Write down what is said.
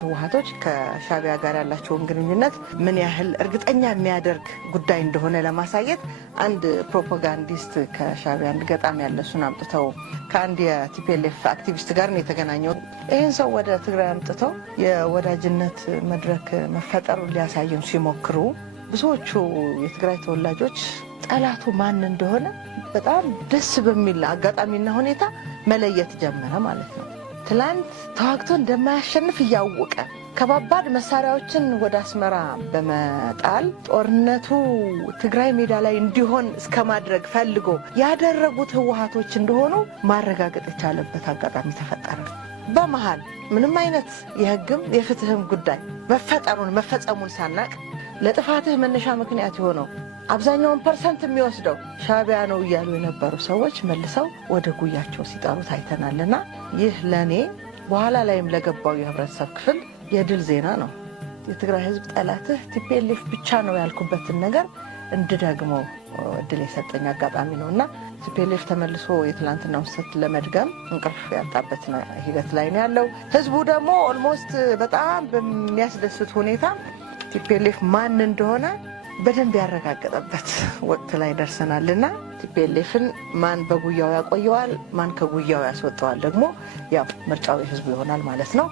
ህወሓቶች ከሻቢያ ጋር ያላቸውን ግንኙነት ምን ያህል እርግጠኛ የሚያደርግ ጉዳይ እንደሆነ ለማሳየት አንድ ፕሮፓጋንዲስት ከሻቢያ አንድ ገጣሚ ያለሱን አምጥተው ከአንድ የቲፒኤልኤፍ አክቲቪስት ጋር ነው የተገናኘው። ይህን ሰው ወደ ትግራይ አምጥተው የወዳጅነት መድረክ መፈጠሩን ሊያሳዩን ሲሞክሩ ብዙዎቹ የትግራይ ተወላጆች ጠላቱ ማን እንደሆነ በጣም ደስ በሚል አጋጣሚና ሁኔታ መለየት ጀመረ ማለት ነው። ትላንት ተዋግቶ እንደማያሸንፍ እያወቀ ከባባድ መሳሪያዎችን ወደ አስመራ በመጣል ጦርነቱ ትግራይ ሜዳ ላይ እንዲሆን እስከማድረግ ፈልጎ ያደረጉት ህወሓቶች እንደሆኑ ማረጋገጥ የቻለበት አጋጣሚ ተፈጠረ። በመሃል ምንም አይነት የህግም የፍትህም ጉዳይ መፈጸሙን ሳናቅ ለጥፋትህ መነሻ ምክንያት የሆነው አብዛኛውን ፐርሰንት የሚወስደው ሻቢያ ነው እያሉ የነበሩ ሰዎች መልሰው ወደ ጉያቸው ሲጠሩት አይተናልና ይህ ለኔ በኋላ ላይም ለገባው የህብረተሰብ ክፍል የድል ዜና ነው። የትግራይ ህዝብ ጠላትህ ቲፒኤልኤፍ ብቻ ነው ያልኩበትን ነገር እንድደግመው እድል የሰጠኝ አጋጣሚ ነውና ቲፒኤልኤፍ ተመልሶ የትላንትናውን ስህተት ለመድገም እንቅልፍ ያጣበት ሂደት ላይ ነው ያለው። ህዝቡ ደግሞ ኦልሞስት በጣም በሚያስደስት ሁኔታ ቲፒኤልኤፍ ማን እንደሆነ በደንብ ያረጋገጠበት ወቅት ላይ ደርሰናልና ቲፒኤልኤፍን ማን በጉያው ያቆየዋል ማን ከጉያው ያስወጣዋል ደግሞ ያው ምርጫው የህዝቡ ይሆናል ማለት ነው።